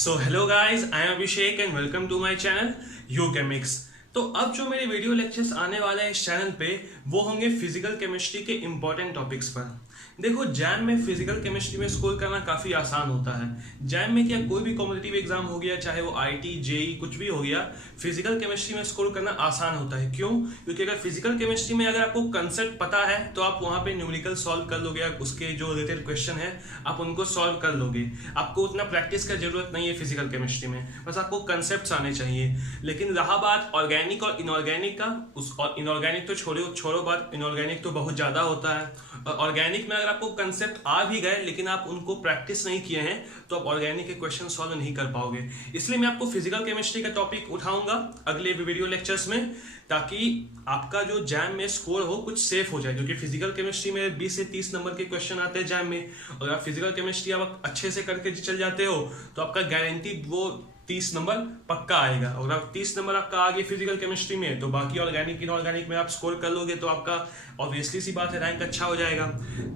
So hello guys, I am Abhishek and welcome to my channel U Chemics. तो अब जो मेरे वीडियो लेक्चर्स आने वाले हैं इस चैनल पे वो होंगे फिजिकल केमिस्ट्री के इंपॉर्टेंट टॉपिक्स पर। देखो, जैम में फिजिकल केमिस्ट्री में स्कोर करना काफ़ी आसान होता है। जैम में क्या कोई भी कॉम्पिटिटिव एग्जाम हो गया, चाहे वो आईटी जेई कुछ भी हो गया, फिजिकल केमिस्ट्री में स्कोर करना आसान होता है। क्यों? क्योंकि अगर फिजिकल केमिस्ट्री में अगर आपको कंसेप्ट पता है तो आप वहाँ पे न्यूमेरिकल सॉल्व कर लोगे, उसके जो रिलेटेड क्वेश्चन है आप उनको सॉल्व कर लोगे। आपको उतना प्रैक्टिस का जरूरत नहीं है फिजिकल केमिस्ट्री में, बस आपको कंसेप्ट आने चाहिए। लेकिन रहा बात ऑर्गेनिक और इनऑर्गेनिक का, उस और इनऑर्गेनिक तो छोड़ो बात, इनऑर्गेनिक तो बहुत ज़्यादा होता है। ऑर्गेनिक में अगर आपको कंसेप्ट आ भी गए लेकिन आप उनको प्रैक्टिस नहीं किए हैं तो आप ऑर्गेनिक के क्वेश्चन सॉल्व नहीं कर पाओगे। इसलिए मैं आपको फिजिकल केमिस्ट्री का टॉपिक उठाऊंगा अगले वीडियो लेक्चर्स में, ताकि आपका जो जैम में स्कोर हो कुछ सेफ हो जाए। क्योंकि फिजिकल केमिस्ट्री में 20 से 30 नंबर के क्वेश्चन आते हैं जैम में, और आप फिजिकल केमिस्ट्री आप अच्छे से करके चल जाते हो तो आपका गारंटी वो 30 नंबर पक्का आएगा। और अगर 30 नंबर आपका आ गया फिजिकल केमिस्ट्री में तो बाकी ऑर्गेनिक इनऑर्गेनिक में आप स्कोर कर लोगे तो आपका ऑब्वियसली सी बात है रैंक अच्छा हो जाएगा।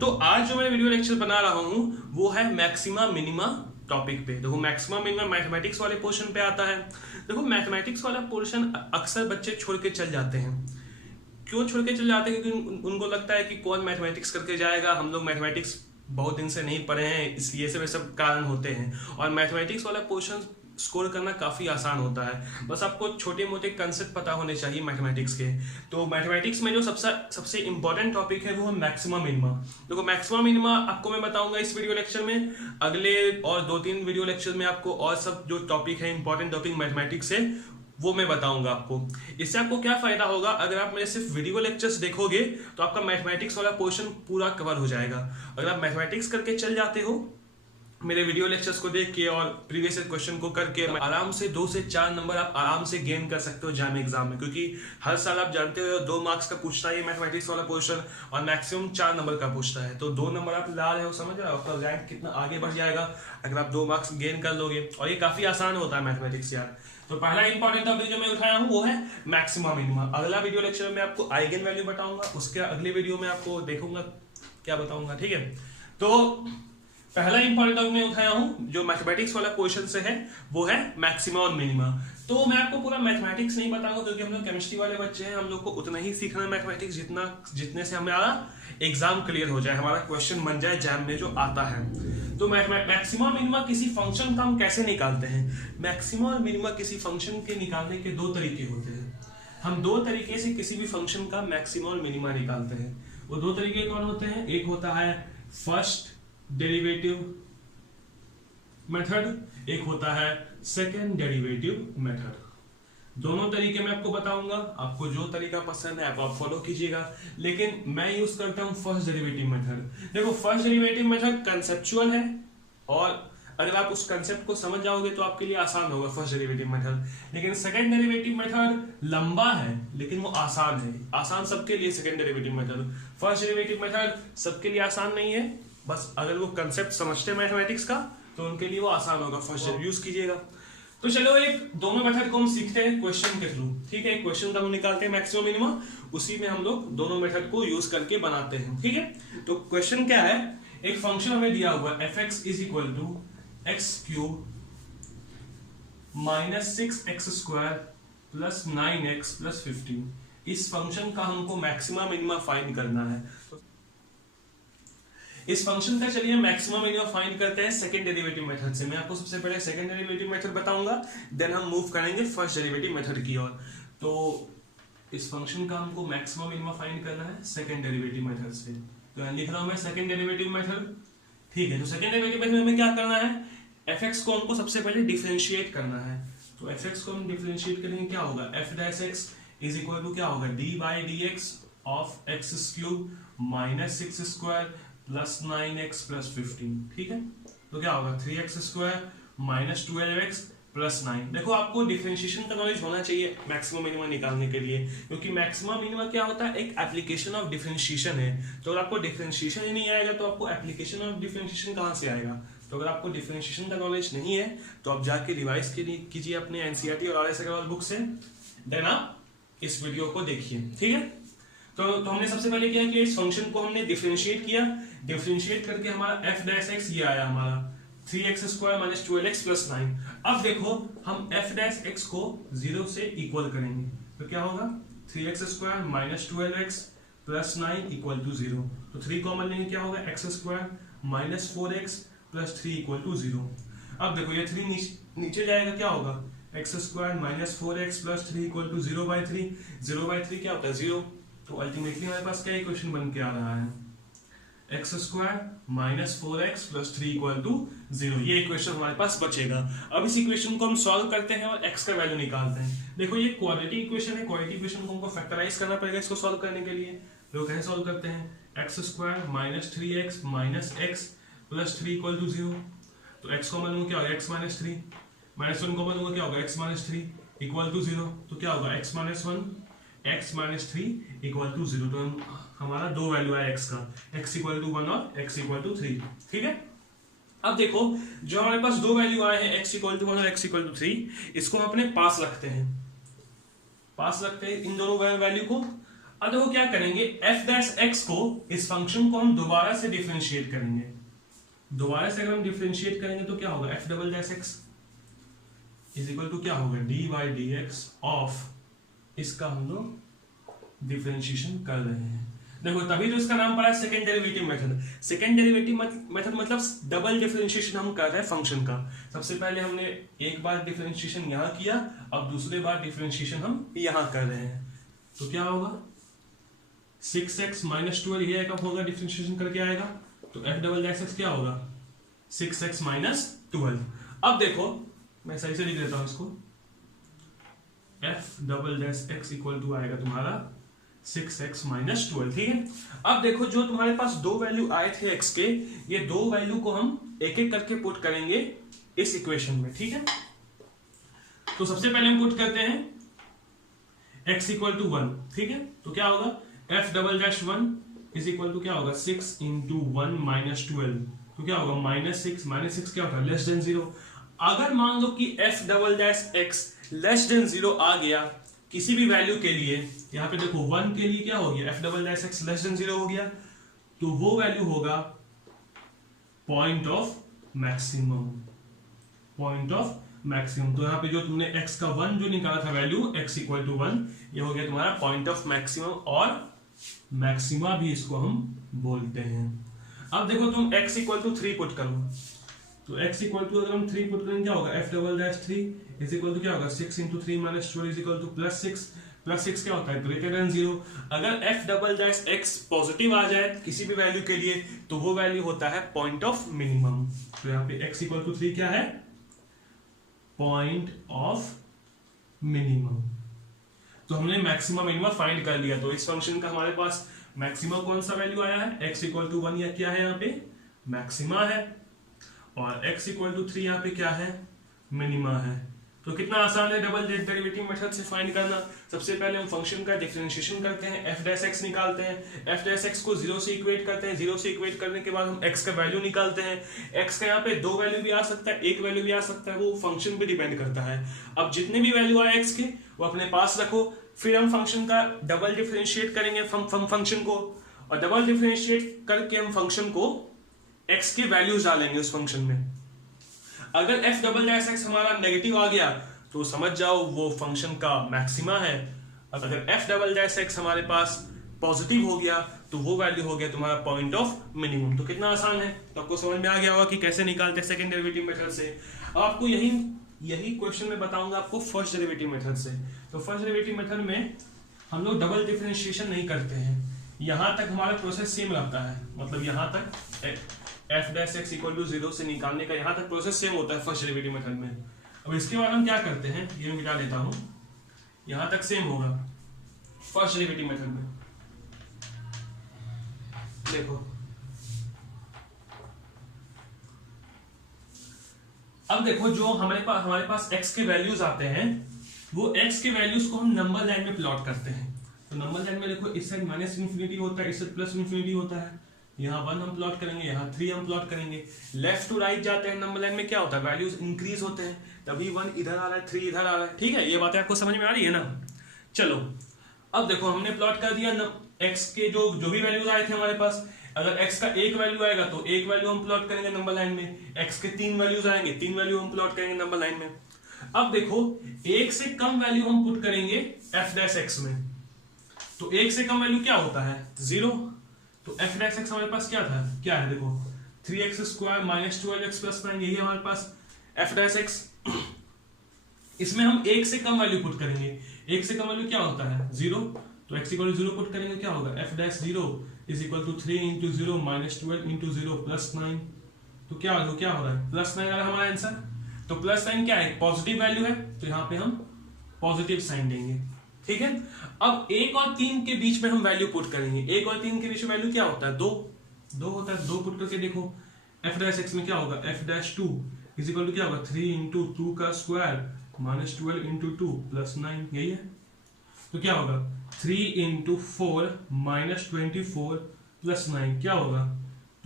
तो आज जो मैं वीडियो लेक्चर बना रहा हूँ वो है मैक्सिमा मिनिमा टॉपिक पे। देखो, मैक्सिमा मिनिमा मैथमेटिक्स वाले पोर्शन पे आता है। देखो, मैथमेटिक्स वाला पोर्शन अक्सर बच्चे छोड़ के चल जाते हैं। क्यों छोड़ के चल जाते हैं? क्योंकि उनको लगता है कि कौन मैथमेटिक्स करके जाएगा, हम लोग मैथमेटिक्स बहुत दिन से नहीं पढ़े हैं, इसलिए सब कारण होते हैं। और मैथमेटिक्स वाला पोर्शन स्कोर करना काफ़ी आसान होता है, बस आपको छोटे मोटे कंसेप्ट पता होने चाहिए मैथमेटिक्स के। तो मैथमेटिक्स में जो सबसे इंपॉर्टेंट टॉपिक है वो है मैक्सिमा मिनिमा। देखो, मैक्सिमा मिनिमा आपको मैं बताऊंगा इस वीडियो लेक्चर में। अगले और 2-3 वीडियो लेक्चर में आपको और सब जो टॉपिक है इंपॉर्टेंट टॉपिक मैथमेटिक्स से वो मैं बताऊंगा आपको। इससे आपको क्या फायदा होगा, अगर आप मेरे सिर्फ वीडियो लेक्चर्स देखोगे तो आपका मैथमेटिक्स वाला पोर्शन पूरा कवर हो जाएगा। अगर आप मैथमेटिक्स करके चल जाते हो मेरे वीडियो लेक्चर्स को देख के और प्रीवियस क्वेश्चन को करके, आराम से 2 से 4 नंबर आप आराम से गेन कर सकते हो जैम एग्जाम में। क्योंकि हर साल आप जानते हो 2 मार्क्स का पूछता है मैथमेटिक्स वाला पोर्शन और मैक्सिमम 4 नंबर का पूछता है। तो 2 नंबर आप ला रहे हो, समझ रहे हो आपका रैंक कितना आगे बढ़ जाएगा अगर आप 2 मार्क्स गेन कर लोगे। और ये काफी आसान होता है मैथमेटिक्स यार। तो पहला इंपॉर्टेंट टॉपिक जो मैं उठाया हूँ वो है मैक्सिमा मिनिमा। अगला वीडियो लेक्चर में आपको आइगन वैल्यू बताऊंगा, उसके अगले वीडियो में आपको देखूंगा क्या बताऊंगा, ठीक है। तो पहला इंपॉर्टेंट टॉपिक मैं उठाया हूं जो मैथमेटिक्स वाला क्वेश्चन से है वो है मैक्सिमा और मिनिमा। तो मैं आपको पूरा मैथमेटिक्स नहीं बताऊंगा क्योंकि हम लोग केमिस्ट्री वाले बच्चे हैं, हम लोग को उतना ही सीखना है मैथमेटिक्स जितने से हमारा एग्जाम क्लियर हो जाए, हमारा क्वेश्चन बन जाए जैम में जो आता है। तो मैक्सिमा और मिनिमा किसी फंक्शन का हम कैसे निकालते हैं? मैक्सिमा और मिनिमा किसी फंक्शन के निकालने के 2 तरीके होते हैं। हम 2 तरीके से किसी भी फंक्शन का मैक्सिमा और मिनिमा निकालते हैं। वो 2 तरीके कौन होते हैं? एक होता है फर्स्ट डेरिवेटिव मेथड, एक होता है सेकेंड डेरिवेटिव मेथड। दोनों तरीके मैं आपको बताऊंगा, आपको जो तरीका पसंद है आप फॉलो कीजिएगा। लेकिन मैं यूज करता हूं फर्स्ट डेरिवेटिव मेथड। देखो, फर्स्ट डेरिवेटिव मेथड कंसेप्चुअल है और अगर आप उस कंसेप्ट को समझ जाओगे तो आपके लिए आसान होगा फर्स्ट डेरिवेटिव मेथड। लेकिन सेकंड डेरिवेटिव मेथड लंबा है लेकिन वो आसान है। आसान सबके लिए second derivative method, first derivative method सबके लिए आसान नहीं है। बस अगर वो कंसेप्ट समझते हैं मैथमेटिक्स का तो उनके लिए वो आसान होगा, फर्स्ट यूज कीजिएगा। तो चलो एक दोनों मेथड को हम सीखते हैं क्वेश्चन के थ्रू, ठीक है। क्वेश्चन का हम निकालते हैं मैक्सिमम मिनिमा, उसी में हम लोग दोनों मेथड को यूज करके बनाते हैं, ठीक है। तो क्वेश्चन क्या है, एक फंक्शन हमें दिया हुआ है fx is equal to X cube minus 6x² plus 9x plus 15। इस फंक्शन का हमको मैक्सिमम मिनिमा फाइंड करना है। इस फंक्शन का चलिए मैक्सिमम मिनिमा फाइंड करते हैं सेकंड डेरिवेटिव मेथड से। मैं आपको सबसे पहले सेकंड डेरिवेटिव मेथड बताऊंगा, देन हम मूव करेंगे फर्स्ट डेरिवेटिव मेथड की ओर। तो इस फंक्शन का हमको मैक्सिमम मिनिमा फाइंड करना है सेकंड डेरिवेटिव मेथड से। तो यहाँ लिख रहा हूं मैं सेकंड डेरिवेटिव मेथड, ठीक है। तो सेकंड डेरिवेटिव मेथड में हमें क्या करना है, fx को हमको सबसे पहले डिफरेंशिएट करना है। तो fx को हम डिफरेंशिएट करेंगे, क्या होगा, f' इज इक्वल टू क्या होगा, d by dx of x³ minus 6² plus 9x plus 15, ठीक है। तो क्या होगा 3x² माइनस 12x प्लस 9। देखो, आपको डिफरेंशिएशन का नॉलेज होना चाहिए मैक्सिमम मिनिमा निकालने के लिए, क्योंकि मैक्सिमम मिनिमा क्या होता है, एक एप्लीकेशन ऑफ डिफरेंशिएशन है। तो अगर आपको डिफरेंशिएशन ही नहीं आएगा तो आपको एप्लीकेशन ऑफ डिफरेंशिएशन कहाँ से आएगा? तो अगर आपको डिफरेंशिएशन का नॉलेज नहीं है तो आप जाके रिवाइज कीजिए अपने एनसीईआरटी और आरएस अग्रवाल बुक से, देन आप इस वीडियो को देखिए, ठीक है। तो हमने सबसे पहले क्या किया, इस फंक्शन को हमने डिफरेंशिएट किया। डिफरेंशिएट करके हमारा f' ये आया हमारा 3x² माइनस 12x प्लस 9। अब देखो हम f डैश x को 0 से इक्वल करेंगे तो क्या होगा 3x² minus 12x plus 9 equal to 0। तो 3 कॉमन लेंगे क्या होगा x² minus 4x plus 3 equal to 0। अब देखो ये 3 नीचे जाएगा क्या होगा x² minus 4x plus 3 equal to 0/3। 0/3 क्या होता है 0। तो अल्टीमेटली हमारे पास क्या इक्वेशन बन के आ रहा है x² minus 4x plus 3 equal to 0। ये इक्वेशन हमारे पास बचेगा। अब इस इक्वेशन को हम सॉल्व करते हैं और x का वैल्यू निकालते हैं। देखो ये क्वाड्रेटिक इक्वेशन है, क्वाड्रेटिक इक्वेशन को हमको फैक्टराइज करना पड़ेगा इसको सॉल्व करने के लिए। तो कैसे सॉल्व करते हैं x² minus 3x minus x plus 3 equal to 0। तो x कॉमन लूंगा क्या होगा x माइनस 3 माइनस 1 कॉमन लूंगा क्या होगा x माइनस 3 इक्वल टू 0। तो क्या होगा x minus 1 x minus 3 equal to 0। तो हमारा दो वैल्यू है x का, x इक्वल टू 1 और x इक्वल टू 3। ठीक है। अब देखो जो हमारे पास दो वैल्यू आए हैं x इक्वल टू 1 और x इक्वल टू 3, इसको हम अपने पास रखते हैं, पास रखते हैं इन दोनों वैल्यू को। अब देखो क्या करेंगे f डैश x को, इस फंक्शन को हम दोबारा से डिफरेंशिएट करेंगे। दोबारा से अगर हम डिफरेंशिएट करेंगे तो क्या होगा f double dash x is equal to क्या होगा d/dx ऑफ, इसका हम लोग डिफरेंशिएशन कर रहे हैं। देखो तभी तो इसका नाम पड़ा है second derivative method. Second derivative method मतलब डबल डिफरेंशिएशन हम कर रहे हैं फंक्शन का। सबसे पहले हमने एक बार डिफरेंशिएशन यहाँ किया, अब दूसरे बार डिफरेंशिएशन हम यहाँ कर रहे हैं। तो क्या होगा 6x माइनस 12 ये कब होगा डिफरेंशिएशन करके आएगा। तो f डबल डैश x क्या होगा 6x माइनस 12। अब देखो मैं सही से लिख देता हूं इसको, f double dash x equal to आएगा तुम्हारा 6x माइनस 12। ठीक है। अब देखो जो तुम्हारे पास दो वैल्यू आए थे x के, ये दो वैल्यू को हम एक एक करके पुट करेंगे इस इक्वेशन में। ठीक है। तो सबसे पहले हम पुट करते हैं x इक्वल टू 1। ठीक है। तो क्या होगा f double dash 1 is equal to क्या होगा 6 इंटू 1 माइनस 12। तो क्या होगा -6। -6 क्या होता है लेस देन 0। अगर मान लो कि f double dash x less than 0 आ गया किसी भी वैल्यू के लिए, यहाँ पे देखो 1 के लिए क्या हो गया f double dash x less than 0 हो गया, तो वो वैल्यू होगा point of maximum. Point of maximum. तो यहाँ पे जो तुमने x का 1 जो निकाला था वैल्यू x इक्वल टू 1, ये हो गया तुम्हारा पॉइंट ऑफ मैक्सिमम, और मैक्सिमा भी इसको हम बोलते हैं। अब देखो तुम x इक्वल टू 3 पुट करो, तो x इक्वल टू अगर हम 3 पुट करेंगे क्या होगा f double dash 3 is equal to क्या होगा 6 into 3 minus 12 is equal to plus 6। Plus 6 क्या होता है ग्रेटर देन 0। अगर f double dash x positive आ जाए किसी भी वैल्यू के लिए तो वो वैल्यू होता है पॉइंट ऑफ मिनिमम। तो यहाँ पे x इक्वल टू 3 क्या है पॉइंट ऑफ मिनिमम। तो हमने मैक्सिमम मिनिमम फाइंड कर लिया। तो इस फंक्शन का हमारे पास मैक्सिमम कौन सा वैल्यू आया है x इक्वल टू 1, या क्या है यहाँ पे मैक्सिमा है, और x इक्वल टू 3 यहाँ पे क्या है मिनिमा है। तो कितना आसान है डबल डेरिवेटिव मेथड से फाइंड करना। सबसे पहले हम फंक्शन का डिफरेंशिएशन करते हैं, f डैश x निकालते हैं, f डैश x को 0 से इक्वेट करते हैं, 0 से इक्वेट करने के बाद हम x का वैल्यू निकालते हैं। x का यहाँ पे दो वैल्यू भी आ सकता है, एक वैल्यू भी आ सकता है, वो फंक्शन पे डिपेंड करता है। अब जितने भी वैल्यू आए x के वो अपने पास रखो, फिर हम फंक्शन का डबल डिफरेंशिएट करेंगे फंक्शन को, और डबल डिफरेंशिएट करके हम फंक्शन को x के वैल्यूज डालेंगे उस फंक्शन में। अगर f डबल डैश x हमारा नेगेटिव आ गया तो समझ जाओ वो फंक्शन का मैक्सिमा है। अगर f डबल डैश x हमारे पास पॉजिटिव हो गया तो वो वैल्यू हो गया तुम्हारा पॉइंट ऑफ मिनिमम। तो कितना आसान है। तो आपको समझ में आ गया होगा कि कैसे निकालते हैं सेकंड डेरिवेटिव मेथड से। अब आपको यही क्वेश्चन में बताऊंगा आपको फर्स्ट डेरिवेटिव मेथड से। तो फर्स्ट डेरिवेटिव मेथड में हम लोग डबल डिफरेंशिएशन नहीं करते हैं, यहां तक हमारा प्रोसेस सेम रहता है। मतलब यहां तक f dash x equal to 0 से निकालने का यहां तक प्रोसेस सेम होता है फर्स्ट डेरिवेटिव मेथड में। अब इसके बाद हम क्या करते हैं ये मैं मिटा लेता हूं, यहां तक सेम होगा फर्स्ट डेरिवेटिव मेथड में। देखो अब देखो जो हमारे पास x के वैल्यूज आते हैं वो x के वैल्यूज को हम नंबर लाइन में प्लॉट करते हैं। तो नंबर लाइन में देखो इस साइड माइनस इन्फिनिटी होता है, इस साइड प्लस इन्फिनिटी होता है। यहाँ 1 हम प्लॉट करेंगे, यहाँ 3 हम प्लॉट करेंगे। लेफ्ट टू राइट जाते हैं नंबर लाइन में क्या होता है वैल्यूज इंक्रीज होते हैं, तभी 1 इधर आ रहा है 3 इधर आ रहा है। ठीक है, ये बातें आपको समझ में आ रही है ना। चलो अब देखो हमने प्लॉट कर दिया x के जो भी वैल्यूज आए थे हमारे पास, अगर x का एक वैल्यू आएगा तो एक वैल्यू हम प्लॉट करेंगे नंबर लाइन में, x के 3 वैल्यूज आएंगे 3 वैल्यू हम प्लॉट करेंगे नंबर लाइन में। अब देखो एक से कम वैल्यू हम पुट करेंगे f डैश x में, तो एक से कम वैल्यू क्या होता है 0, तो f डैश x हमारे पास क्या है देखो 3x square minus 12x plus 9, यही है हमारे पास f डैश x। इसमें हम एक से कम वैल्यू पुट करेंगे, एक से कम वैल्यू क्या होता है 0, तो x इक्वल टू 0 पुट करेंगे, क्या होगा f dash 0 is equal to 3 into 0 minus 12 into 0 plus 9, तो क्या हो रहा है प्लस 9 आ रहा है हमारा आंसर। तो प्लस 9 क्या है, पॉजिटिव वैल्यू है, तो यहाँ पे हम पॉजिटिव साइन देंगे, ठीक है। अब 1 और 3 के बीच में हम वैल्यू पुट करेंगे, 1 और 3 के बीच में वैल्यू क्या होता है 2 होता है, 2 पुट करके देखो f डैश x में क्या होगा f dash 2 is equal to क्या होगा 3 इंटू 2 का स्क्वायर माइनस 12 इंटू 2 प्लस 9, यही है। तो क्या होगा 3 इंटू 4 माइनस 24 प्लस 9, क्या होगा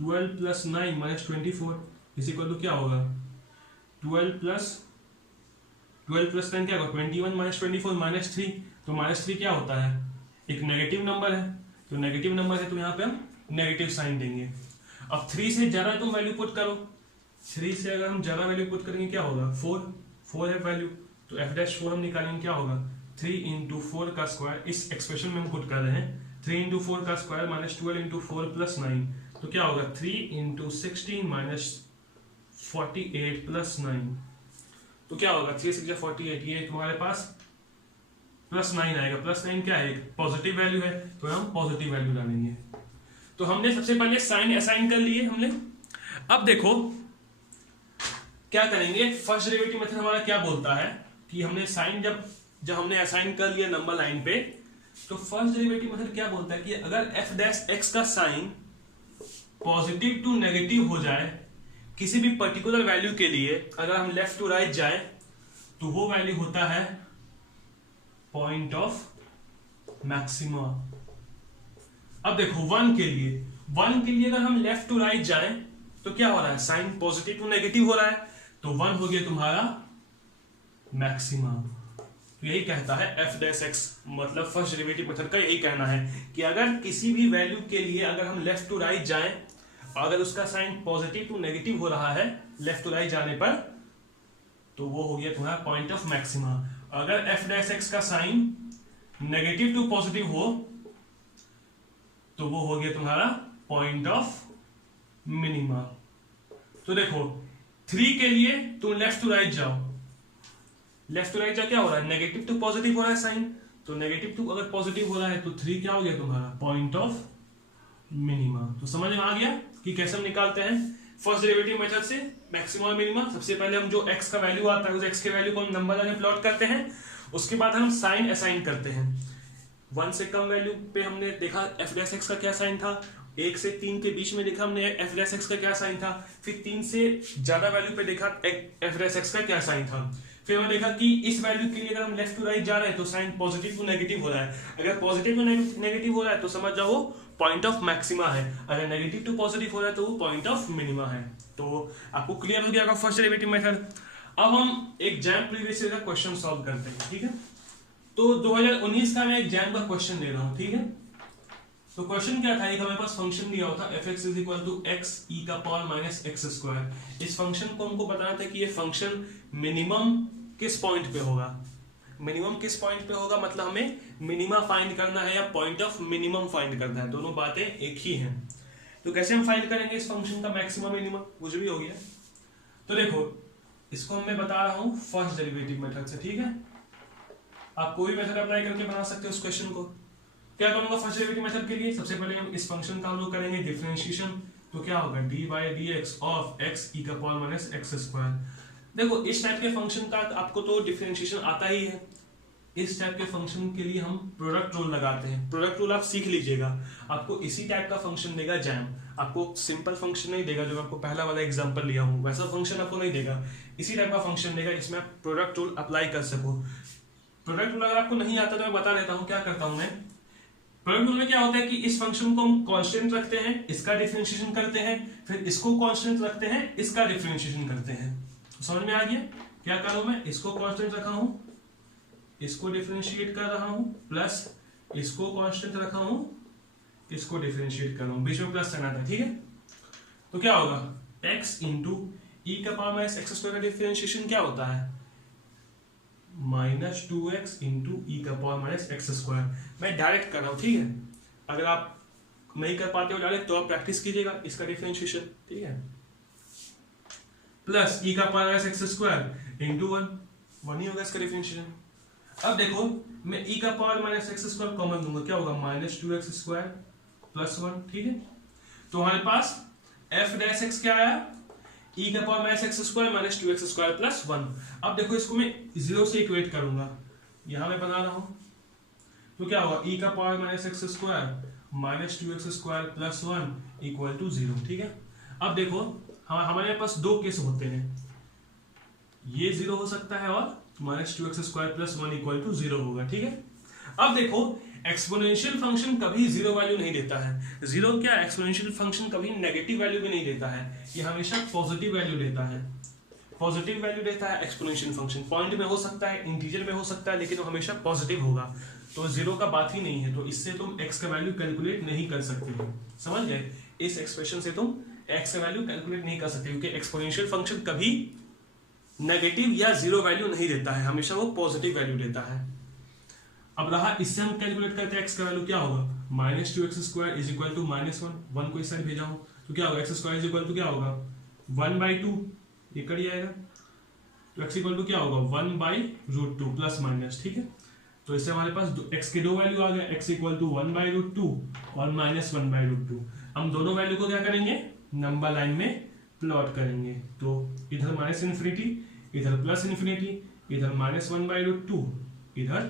12 plus 9 minus 24 is equal to क्या होगा 12 प्लस 9 क्या होगा 21 माइनस 24 माइनस 3, तो माइनस 3 क्या होता है एक नेगेटिव नंबर है, तो नेगेटिव नंबर है तो यहाँ पे हम नेगेटिव साइन देंगे। अब 3 से ज्यादा तुम वैल्यू पुट करो, 3 से अगर हम ज्यादा वैल्यू पुट करेंगे क्या होगा 4 है वैल्यू, तो f डैश 4 हम निकालेंगे, क्या होगा 3 इंटू 4 का स्क्वायर, इस एक्सप्रेशन में हम पुट कर रहे हैं 3 इंटू 4 का स्क्वायर माइनस 12 इंटू 4 प्लस 9, तो क्या होगा 3 इंटू 16 माइनस 48 प्लस 9, तो क्या होगा 3 6 48, ये तुम्हारे पास प्लस 9 आएगा, प्लस 9 क्या है एक पॉजिटिव वैल्यू है, तो हम पॉजिटिव वैल्यू डालेंगे। तो हमने सबसे पहले साइन असाइन कर लिए हमने। अब देखो क्या करेंगे, फर्स्ट डेरिवेटिव मेथड हमारा क्या बोलता है कि हमने साइन जब हमने असाइन कर लिया नंबर लाइन पे, तो फर्स्ट डेरिवेटिव मेथड क्या बोलता है कि अगर f डैश x का साइन पॉजिटिव टू नेगेटिव हो जाए किसी भी पर्टिकुलर वैल्यू के लिए, अगर हम लेफ्ट टू राइट जाए तो वो वैल्यू होता है पॉइंट ऑफ मैक्सिमा। अब देखो 1 के लिए अगर हम लेफ्ट टू राइट जाए तो क्या हो रहा है, साइन पॉजिटिव टू नेगेटिव हो रहा है, तो 1 हो गया तुम्हारा मैक्सिमा। तो यही कहता है f डैश x, मतलब फर्स्ट डेरिवेटिव मेथड का यही कहना है कि अगर किसी भी वैल्यू के लिए अगर हम लेफ्ट टू राइट जाएं, अगर उसका साइन पॉजिटिव टू नेगेटिव हो रहा है लेफ्ट टू राइट जाने पर, तो वो हो गया तुम्हारा पॉइंट ऑफ मैक्सिमा। अगर f डैश x का साइन नेगेटिव टू पॉजिटिव हो तो वो हो गया तुम्हारा पॉइंट ऑफ मिनिमा। तो देखो 3 के लिए तुम लेफ्ट टू राइट जाओ, लेफ्ट टू राइट जा क्या हो रहा है, नेगेटिव टू पॉजिटिव हो रहा है साइन, तो नेगेटिव टू अगर पॉजिटिव हो रहा है तो 3 क्या हो गया तुम्हारा पॉइंट ऑफ मिनिमा। तो समझ में आ गया कि कैसे हम निकालते हैं फर्स्ट डेरिवेटिव मेथड से मैक्सिमा और मिनिमा। सबसे पहले हम जो x का वैल्यू आता है उस x के वैल्यू को हम नंबर लाइन में प्लॉट करते हैं, उसके बाद हम साइन असाइन करते हैं। 1 से कम वैल्यू पे हमने देखा f डैश x का क्या साइन था, 1 से 3 के बीच में देखा हमने f डैश x का क्या साइन था, फिर 3 से ज्यादा वैल्यू पे देखा f डैश x का क्या साइन था, फिर हमने देखा कि इस वैल्यू के लिए अगर हम लेफ्ट टू राइट जा रहे हैं तो साइन पॉजिटिव टू नेगेटिव हो रहा है, अगर पॉजिटिव टू नेगेटिव हो रहा है तो समझ जाओ वो पॉइंट ऑफ मैक्सिमा है, अगर नेगेटिव टू पॉजिटिव हो रहा है तो वो पॉइंट ऑफ मिनिमा है। तो आपको क्लियर हो गया फर्स्ट डेरिवेटिव मेथड। अब हम एक जैम प्रीवियस ईयर का क्वेश्चन सॉल्व करते हैं, ठीक है। तो 2019 का मैं एक जैम का क्वेश्चन दे रहा हूं, ठीक है। तो क्वेश्चन क्या था, एक हमारे पास फंक्शन दिया होता f(x) is equal to x e का पावर माइनस x स्क्वायर। इस फंक्शन को हमको बताना था कि ये फंक्शन मिनिमम किस पॉइंट पे होगा, मिनिमम किस पॉइंट पे होगा, मतलब हमें मिनिमा फाइंड करना है या पॉइंट ऑफ मिनिमम फाइंड करना है, दोनों बातें एक ही हैं। तो कैसे हम फाइंड करेंगे इस फंक्शन का मैक्सिमम मिनिमम, कुछ भी हो गया। तो देखो इसको मैं बता रहा हूं फर्स्ट डेरिवेटिव मेथड से, ठीक है। आप कोई मेथड अप्लाई करके बना सकते हो इस क्वेश्चन को। क्या करूंगा फर्स्ट डेरिवेटिव मेथड के लिए, सबसे पहले हम इस फंक्शन का हम लोग करेंगे डिफरेंशिएशन, तो क्या होगा dy dx of x e का पावर माइनस x स्क्वायर। देखो इस टाइप के फंक्शन का आपको तो डिफरेंशिएशन आता ही है, इस टाइप के फंक्शन के लिए हम प्रोडक्ट रूल लगाते हैं। प्रोडक्ट रूल आप सीख लीजिएगा, आपको इसी टाइप का फंक्शन देगा जैम, आपको सिंपल फंक्शन नहीं देगा जो आपको पहला वाला एग्जांपल लिया हूं वैसा फंक्शन आपको नहीं देगा, इसी टाइप का फंक्शन देगा, इसमें आप प्रोडक्ट रूल अप्लाई कर सको। प्रोडक्ट रूल अगर आपको नहीं आता तो मैं बता देता हूँ क्या करता हूँ मैं। प्रोडक्ट रूल में क्या होता है कि इस फंक्शन को हम कांस्टेंट रखते हैं, इसका डिफरेंशिएशन करते हैं, फिर इसको कांस्टेंट रखते हैं, इसका डिफरेंशिएशन करते हैं। समझ में आ गया क्या कर रहा हूं मैं, इसको कांस्टेंट रखा हूं, इसको डिफरेंशिएट कर रहा हूं, प्लस इसको कांस्टेंट रखा हूं, इसको डिफरेंशिएट कर रहा हूँ, बीच में प्लस रहना था, ठीक है। तो क्या होगा, x इंटू ई का पावर माइनस एक्स स्क्वायर का डिफरेंशिएशन क्या होता है, माइनस 2x इंटू ई का पावर माइनस एक्स स्क्वायर। मैं डायरेक्ट कर रहा हूँ, ठीक है। अगर आप नहीं कर पाते हो डायरेक्ट तो आप प्रैक्टिस कीजिएगा इसका डिफरेंशिएशन, ठीक है। प्लस ई का power minus x square into 1 ही होगा इसका डिफरेंशिएशन। अब देखो मैं ई का power minus x square common दूंगा, क्या होगा, माइनस 2x स्क्वायर प्लस 1, ठीक है। तो हमारे पास एफ डैश एक्स क्या आया, ई का power minus x square minus 2x square plus 1। अब देखो इसको मैं 0 से इक्वेट करूंगा, यहां मैं बना रहा हूं, तो क्या होगा, ई का power minus x square minus 2x square plus 1 equal to 0, ठीक है। अब देखो हमारे पास दो केस होते हैं, ये 0 हो सकता है और minus 2x square plus 1 equal to 0 होगा, ठीक है। अब देखो एक्सपोनेंशियल फंक्शन कभी 0 वैल्यू नहीं देता है। 0 क्या, एक्सपोनेंशियल फंक्शन कभी नेगेटिव वैल्यू भी नहीं देता है, ये हमेशा पॉजिटिव वैल्यू देता है। पॉजिटिव वैल्यू देता है एक्सपोनेंशियल फंक्शन, पॉइंट में हो सकता है, इंटीजर में हो सकता है, लेकिन वो हमेशा पॉजिटिव होगा। तो 0 का बात ही नहीं है, तो इससे तुम x का वैल्यू कैलकुलेट नहीं कर सकते हो, समझ गए। इस एक्सप्रेशन से तुम x का वैल्यू कैलकुलेट नहीं कर सकते, क्योंकि एक्सपोनेंशियल फंक्शन कभी नेगेटिव या 0 वैल्यू नहीं देता है, हमेशा वो पॉजिटिव वैल्यू देता है। अब रहा, इससे हम कैलकुलेट करते हैं x का वैल्यू क्या होगा, minus 2x square is equal to minus 1 को इस साइड भेजा हूं, तो क्या होगा, x square is equal to क्या होगा 1/2, ये कट जाएगा, तो x इक्वल टू क्या होगा 1/√2 प्लस माइनस, ठीक है। तो इससे हमारे पास x के दो वैल्यू आ गए, x इक्वल टू 1/√2 और माइनस 1/√2। हम दोनों वैल्यू को क्या करेंगे, नंबर लाइन में प्लॉट करेंगे, तो इधर माइनस इन्फिनिटी, इधर प्लस इन्फिनिटी, इधर माइनस 1/√2, इधर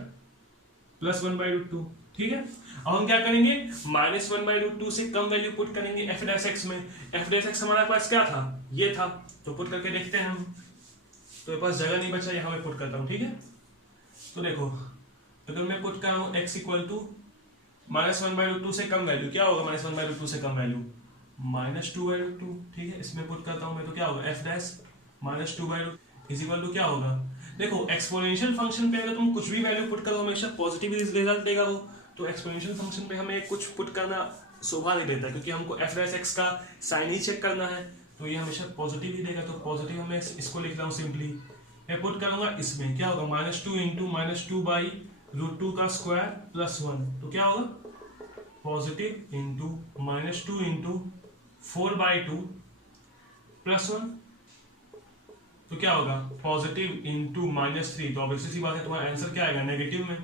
प्लस 1/√2, ठीक है। अब हम क्या करेंगे, माइनस 1/√2 से कम वैल्यू पुट करेंगे एफ डैश एक्स में। एफ डैश एक्स हमारे पास क्या था, ये था, तो पुट करके देखते हैं हम। तो मेरे पास जगह नहीं बचा, यहाँ मैं पुट करता हूँ, ठीक है। तो देखो अगर मैं पुट कर रहा हूँ x इक्वल टू माइनस 1/√2 से कम वैल्यू, क्या होगा माइनस 1/√2 से कम वैल्यू, माइनस 2/√2, ठीक है। इसमें पुट करता हूँ मैं, तो क्या होगा f dash minus 2/√2 is equal to क्या होगा, देखो एक्सपोनेंशियल फंक्शन पे अगर तुम कुछ भी वैल्यू पुट करो हमेशा पॉजिटिव रिजल्ट देगा वो, तो एक्सपोनेंशियल फंक्शन पे हमें कुछ पुट करना शोभा नहीं देता, क्योंकि हमको एफ डैश एक्स का साइन ही चेक करना है, तो ये हमेशा पॉजिटिव ही देगा। तो पॉजिटिव मैं इसको लिख रहा हूँ सिंपली, मैं पुट करूंगा इसमें, क्या होगा माइनस 2 इंटू माइनस 2/√2 का स्क्वायर प्लस 1, तो क्या होगा positive into minus 2 into 4/2 plus 1, तो क्या होगा पॉजिटिव इंटू माइनस 3। तो ऑब्वियसली सी बात है तुम्हारा आंसर क्या आएगा, नेगेटिव में।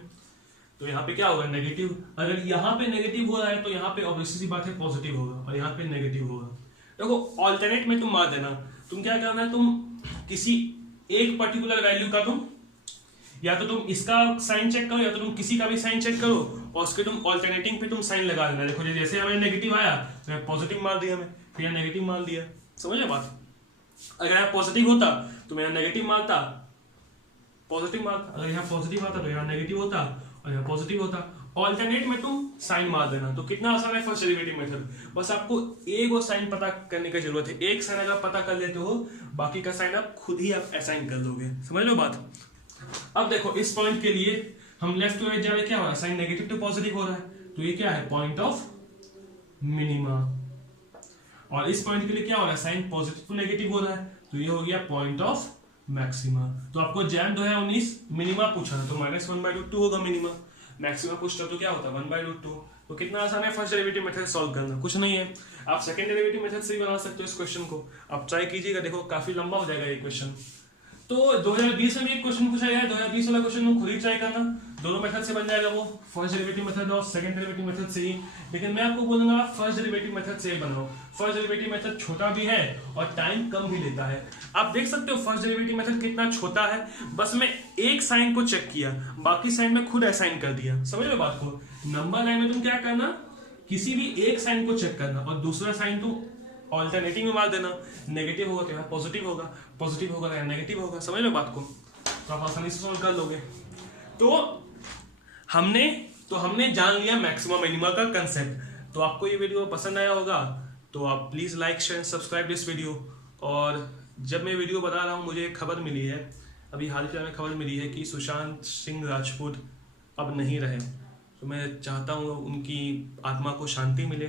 तो यहाँ पे क्या होगा नेगेटिव, अगर यहाँ पे नेगेटिव हो रहा है तो यहाँ पे ऑब्वियसली सी बात है पॉजिटिव होगा, और यहाँ पे नेगेटिव होगा। देखो ऑल्टरनेट में तुम मार देना, तुम क्या करना है, तुम किसी एक पर्टिकुलर वैल्यू का तुम या तो तुम इसका साइन चेक करो या तो तुम किसी का भी साइन चेक करो और उसके तुम ऑल्टरनेटिंग पे तुम साइन लगा देना। देखो जैसे हमें नेगेटिव आया तो मैं पॉजिटिव मार दिया, मैं फिर यहाँ नेगेटिव मार दिया, समझ रहे बात। अगर यहाँ पॉजिटिव होता तो मैं यहाँ नेगेटिव मारता, पॉजिटिव मारता, अगर यहाँ पॉजिटिव आता तो यहाँ नेगेटिव होता और यहाँ पॉजिटिव होता। ऑल्टरनेट में तुम साइन मार देना, तो कितना आसान है फर्स्ट डेरिवेटिव मेथड। बस आपको एक वो साइन पता करने की जरूरत है, एक साइन अगर पता कर लेते हो बाकी का साइन आप खुद ही आप असाइन कर दोगे, समझ लो बात। अब देखो इस पॉइंट के लिए हम लेफ्ट टू राइट जा रहे, क्या हो रहा है साइन नेगेटिव टू पॉजिटिव हो रहा है, तो ये क्या है पॉइंट ऑफ मिनिमा। और इस पॉइंट के लिए क्या हो रहा है साइन पॉजिटिव टू नेगेटिव हो रहा है, तो ये हो गया पॉइंट ऑफ मैक्सिमा। तो आपको जैम 2019 मिनिमा पूछा था तो माइनस 1/√2 होगा मिनिमा, मैक्सिमा पूछता तो क्या होता 1/√2। तो कितना आसान है फर्स्ट डेरिवेटिव मेथड सॉल्व करना, कुछ नहीं है। आप सेकंड डेरिवेटिव मेथड से भी बना सकते हो इस क्वेश्चन को, आप ट्राई कीजिएगा, देखो काफी लंबा हो जाएगा ये क्वेश्चन। तो 2020 में भी एक क्वेश्चन पूछा गया है, 2020 वाला क्वेश्चन तुम खुद ही ट्राई करना, दोनों मेथड से बन जाएगा वो, फर्स्ट डेरिवेटिव मेथड और सेकंड डेरिवेटिव मेथड से ही। लेकिन मैं आपको बोलूंगा फर्स्ट डेरिवेटिव मेथड से ही बनाओ, फर्स्ट डेरिवेटिव मेथड छोटा भी है और टाइम कम भी लेता है। आप देख सकते हो फर्स्ट डेरिवेटिव मेथड कितना छोटा है, बस मैं एक साइन को चेक किया, बाकी साइन में खुद असाइन कर दिया, समझ लो बात को। नंबर लाइन में तुम क्या करना, किसी भी एक साइन को चेक करना और दूसरा साइन तुम ऑल्टरनेटिव में मार देना, नेगेटिव होगा तो यहाँ पॉजिटिव होगा, पॉजिटिव होगा तो यहाँ नेगेटिव होगा, समझ लो बात को, तो आप आसानी से सॉल्व कर लोगे। तो हमने जान लिया मैक्सिमा मिनिमा का कंसेप्ट। तो आपको ये वीडियो पसंद आया होगा तो आप please like share subscribe this video. और जब मैं वीडियो बता रहा हूँ मुझे खबर मिली है, अभी हाल फिलहाल में खबर मिली है कि सुशांत सिंह राजपूत अब नहीं रहे। तो मैं चाहता हूँ उनकी आत्मा को शांति मिले।